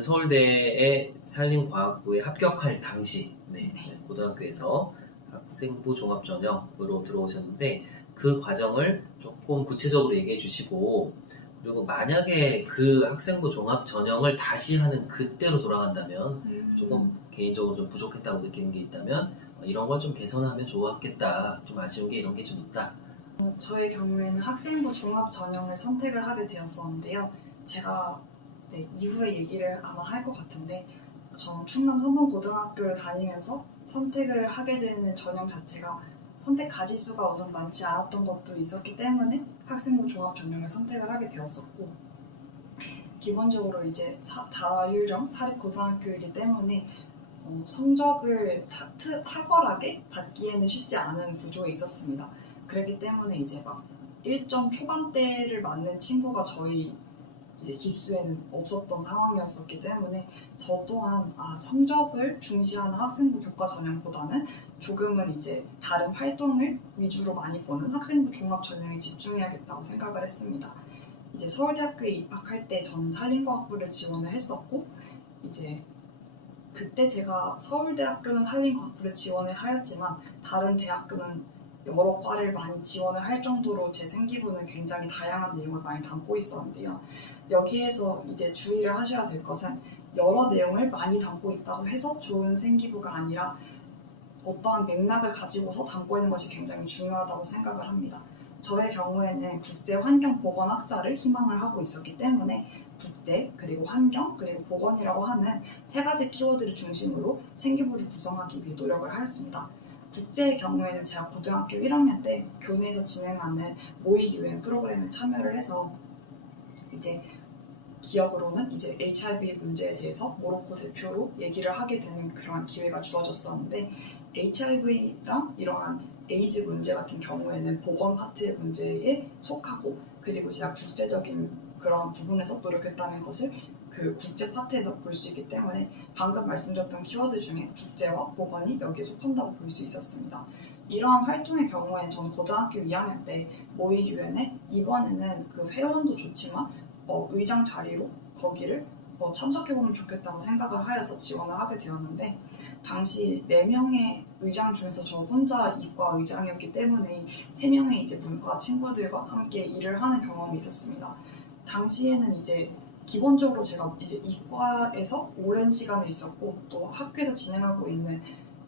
서울대의 산림과학부에 합격할 당시 고등학교에서 학생부 종합전형으로 들어오셨는데 그 과정을 조금 구체적으로 얘기해 주시고, 그리고 만약에 그 학생부 종합전형을 다시 하는 그때로 돌아간다면 조금 개인적으로 좀 부족했다고 느끼는 게 있다면 이런 걸 좀 개선하면 좋았겠다, 좀 아쉬운 게 이런 게 좀 있다. 저의 경우에는 학생부 종합 전형을 선택을 하게 되었었는데요. 제가 이후에 얘기를 아마 할 것 같은데, 저는 충남 성범고등학교를 다니면서 선택을 하게 되는 전형 자체가 선택 가지수가 우선 많지 않았던 것도 있었기 때문에 학생부 종합 전형을 선택을 하게 되었었고, 기본적으로 이제 자율형 사립고등학교이기 때문에 성적을 탁월하게 받기에는 쉽지 않은 구조에 있었습니다. 그렇기 때문에 이제 막 1점 초반대를 맞는 친구가 저희 이제 기수에는 없었던 상황이었었기 때문에 저 또한 성적을 중시하는 학생부 교과 전형보다는 조금은 이제 다른 활동을 위주로 많이 보는 학생부 종합 전형에 집중해야겠다고 생각을 했습니다. 이제 서울대학교에 입학할 때 저는 산림과학부를 지원을 했었고, 이제 그때 제가 서울대학교는 산림과학부를 지원을 하였지만 다른 대학교는 여러 과를 많이 지원을 할 정도로 제 생기부는 굉장히 다양한 내용을 많이 담고 있었는데요. 여기에서 이제 주의를 하셔야 될 것은 여러 내용을 많이 담고 있다고 해서 좋은 생기부가 아니라 어떠한 맥락을 가지고서 담고 있는 것이 굉장히 중요하다고 생각을 합니다. 저의 경우에는 국제환경보건학자를 희망을 하고 있었기 때문에 국제, 그리고 환경, 그리고 보건이라고 하는 세 가지 키워드를 중심으로 생기부를 구성하기 위해 노력을 하였습니다. 국제의 경우에는 제가 고등학교 1학년 때 교내에서 진행하는 모의 유엔 프로그램에 참여를 해서 이제 기억으로는 이제 HIV 문제에 대해서 모로코 대표로 얘기를 하게 되는 그런 기회가 주어졌었는데, HIV랑 이러한 에이즈 문제 같은 경우에는 보건 파트의 문제에 속하고, 그리고 제가 국제적인 그런 부분에서 노력했다는 것을 그 국제 파트에서 볼 수 있기 때문에 방금 말씀드렸던 키워드 중에 국제와 보건이 여기에 속한다고 볼 수 있었습니다. 이러한 활동의 경우에 저는 고등학교 2학년 때 모의 유엔에 이번에는 그 회원도 좋지만 의장 자리로 거기를 참석해보면 좋겠다고 생각을 하여서 지원을 하게 되었는데, 당시 4명의 의장 중에서 저 혼자 이과 의장이었기 때문에 3명의 이제 문과 친구들과 함께 일을 하는 경험이 있었습니다. 당시에는 이제 기본적으로 제가 이제 이과에서 오랜 시간을 있었고, 또 학교에서 진행하고 있는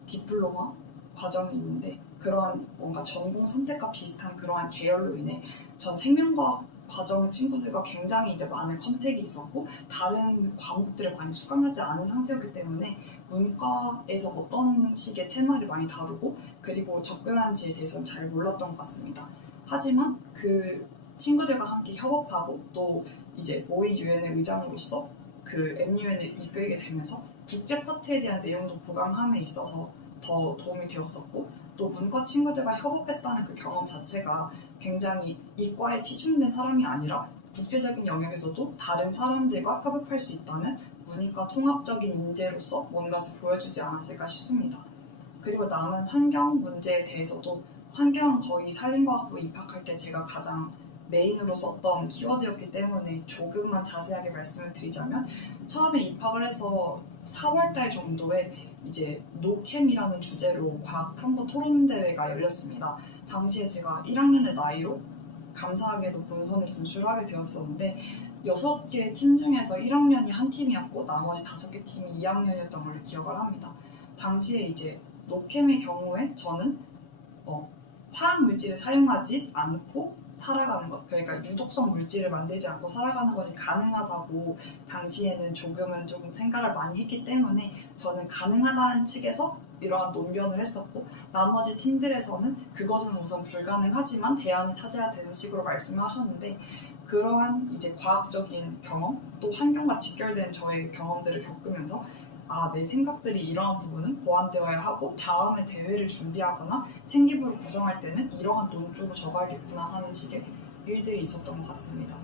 디플로마 과정이 있는데, 그러한 뭔가 전공 선택과 비슷한 그러한 계열로 인해 전 생명과학 과정 친구들과 굉장히 이제 많은 컨택이 있었고, 다른 과목들을 많이 수강하지 않은 상태였기 때문에 문과에서 어떤 식의 테마를 많이 다루고 그리고 접근하는지에 대해서는 잘 몰랐던 것 같습니다. 하지만 그 친구들과 함께 협업하고 또 이제 모의 유엔의 의장으로서 그 MUN을 이끌게 되면서 국제 파트에 대한 내용도 보강함에 있어서 더 도움이 되었었고, 또 문과 친구들과 협업했다는 그 경험 자체가 굉장히 이과에 치중된 사람이 아니라 국제적인 영역에서도 다른 사람들과 협업할 수 있다는 문이과 통합적인 인재로서 뭔가를 보여주지 않았을까 싶습니다. 그리고 남은 환경 문제에 대해서도, 환경은 거의 산림과학부 입학할 때 제가 가장 메인으로 썼던 키워드였기 때문에 조금만 자세하게 말씀을 드리자면, 처음에 입학을 해서 4월달 정도에 이제 노캠이라는 주제로 과학탐구 토론대회가 열렸습니다. 당시에 제가 1학년의 나이로 감사하게도 본선에 진출하게 되었었는데, 6개 팀 중에서 1학년이 한 팀이었고 나머지 5개 팀이 2학년이었던 걸로 기억을 합니다. 당시에 이제 노캠의 경우에 저는 화학 물질을 사용하지 않고 살아가는 것, 그러니까 유독성 물질을 만들지 않고 살아가는 것이 가능하다고 당시에는 조금은 조금 생각을 많이 했기 때문에 저는 가능하다는 측에서 이러한 논변을 했었고, 나머지 팀들에서는 그것은 우선 불가능하지만 대안을 찾아야 되는 식으로 말씀을 하셨는데, 그러한 이제 과학적인 경험 또 환경과 직결된 저의 경험들을 겪으면서 내 생각들이 이러한 부분은 보완되어야 하고 다음에 대회를 준비하거나 생기부를 구성할 때는 이러한 논조로 적어야겠구나 하는 식의 일들이 있었던 것 같습니다.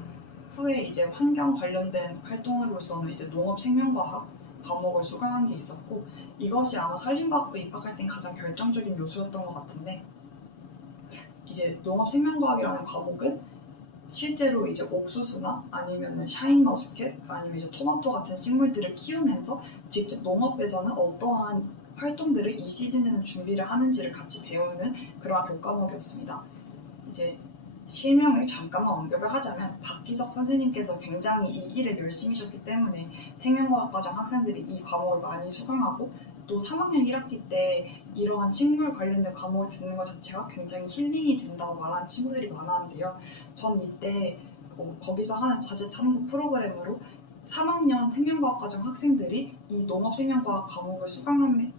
후에 이제 환경 관련된 활동으로서는 이제 농업생명과학 과목을 수강한 게 있었고, 이것이 아마 산림과학부 입학할 땐 가장 결정적인 요소였던 것 같은데, 이제 농업생명과학이라는 과목은 실제로 이제 옥수수나 아니면 샤인머스켓 아니면 이제 토마토 같은 식물들을 키우면서 직접 농업에서는 어떠한 활동들을 이 시즌에는 준비를 하는지를 같이 배우는 그러한 교과목이었습니다. 이제 실명을 잠깐만 언급을 하자면 박기석 선생님께서 굉장히 이 일을 열심히 하셨기 때문에 생명과학과정 학생들이 이 과목을 많이 수강하고 또 3학년 1학기 때 이러한 식물 관련된 과목을 듣는 것 자체가 굉장히 힐링이 된다고 말하는 친구들이 많았는데요. 전 이때 거기서 하는 과제 탐구 프로그램으로 3학년 생명과학과정 학생들이 이 농업생명과학 과목을 수강함을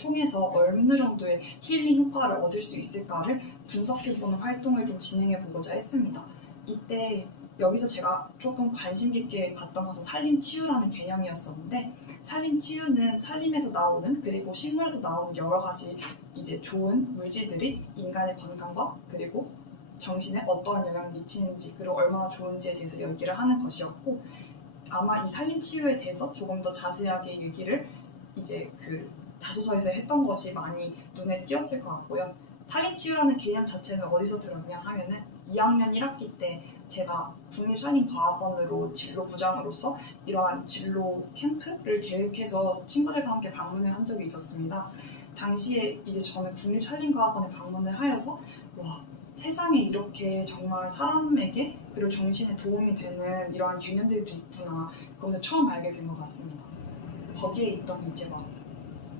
통해서 어느 정도의 힐링 효과를 얻을 수 있을까를 분석해보는 활동을 좀 진행해보고자 했습니다. 이때 여기서 제가 조금 관심 깊게 봤던 것은 산림치유라는 개념이었었는데 산림치유는 산림에서 나오는 그리고 식물에서 나오는 여러 가지 이제 좋은 물질들이 인간의 건강과 그리고 정신에 어떠한 영향을 미치는지 그리고 얼마나 좋은지에 대해서 얘기를 하는 것이었고 아마 이 산림치유에 대해서 조금 더 자세하게 얘기를 이제 그 자소서에서 했던 것이 많이 눈에 띄었을 것 같고요. 산림치유라는 개념 자체는 어디서 들었냐 하면은 2학년 1학기 때 제가 국립산림과학원으로 진로부장으로서 이러한 진로 캠프를 계획해서 친구들과 함께 방문을 한 적이 있었습니다. 당시에 이제 저는 국립산림과학원에 방문을 하여서 와 세상에 이렇게 정말 사람에게 그리고 정신에 도움이 되는 이러한 개념들도 있구나 그것을 처음 알게 된 것 같습니다. 거기에 있던 이제 막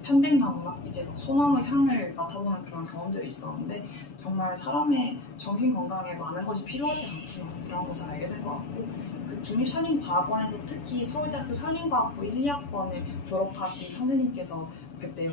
편백나무나 이제 막 소나무 향을 맡아보는 그런 경험들이 있었는데 정말 사람의 정신 건강에 많은 것이 필요하지 않구나 이런 것을 알게 된 것 같고 그 국립산림과학원에서 특히 서울대학교 산림과학부 1, 2학번을 졸업하신 선생님께서 그때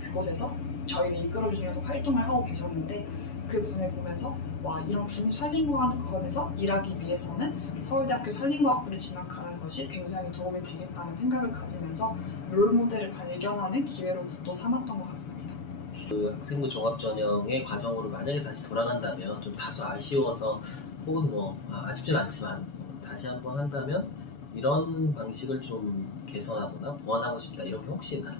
그곳에서 저희를 이끌어주시면서 활동을 하고 계셨는데 그 분을 보면서 와 이런 국립산림과학원에서 일하기 위해서는 서울대학교 산림과학부를 진학하는 것이 굉장히 도움이 되겠다는 생각을 가지면서 롤모델을 발견하는 기회로 또 삼았던 것 같습니다. 그 학생부 종합전형의 과정으로 만약에 다시 돌아간다면 좀 다소 아쉬워서 혹은 뭐 아쉽진 않지만 다시 한번 한다면 이런 방식을 좀 개선하거나 보완하고 싶다 이런 게 혹시 있나요?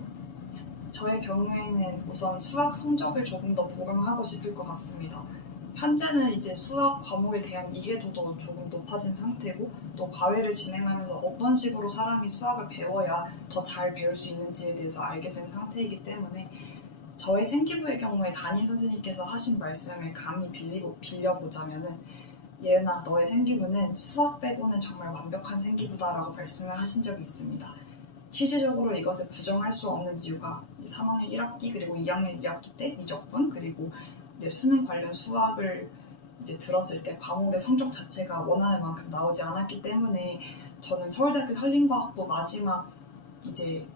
저의 경우에는 우선 수학 성적을 조금 더 보강하고 싶을 것 같습니다. 현재는 이제 수학 과목에 대한 이해도도 조금 높아진 상태고 또 과외를 진행하면서 어떤 식으로 사람이 수학을 배워야 더 잘 배울 수 있는지에 대해서 알게 된 상태이기 때문에 저의 생기부의 경우에 담임 선생님께서 하신 말씀을 감히 빌려보자면은 예은아 너의 생기부는 수학 빼고는 정말 완벽한 생기부다라고 말씀을 하신 적이 있습니다. 실질적으로 이것을 부정할 수 없는 이유가 3학년 1학기 그리고 2학년 2학기 때 미적분 그리고 이제 수능 관련 수학을 이제 들었을 때 과목의 성적 자체가 원하는 만큼 나오지 않았기 때문에 저는 서울대학교 산림과학부 마지막 이제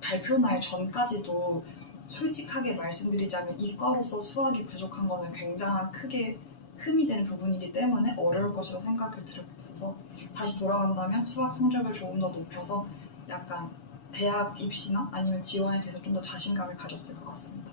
발표 날 전까지도 솔직하게 말씀드리자면 이과로서 수학이 부족한 것은 굉장히 크게 흠이 되는 부분이기 때문에 어려울 것이라 생각을 들었어서 다시 돌아간다면 수학 성적을 조금 더 높여서 약간 대학 입시나 아니면 지원에 대해서 좀 더 자신감을 가졌을 것 같습니다.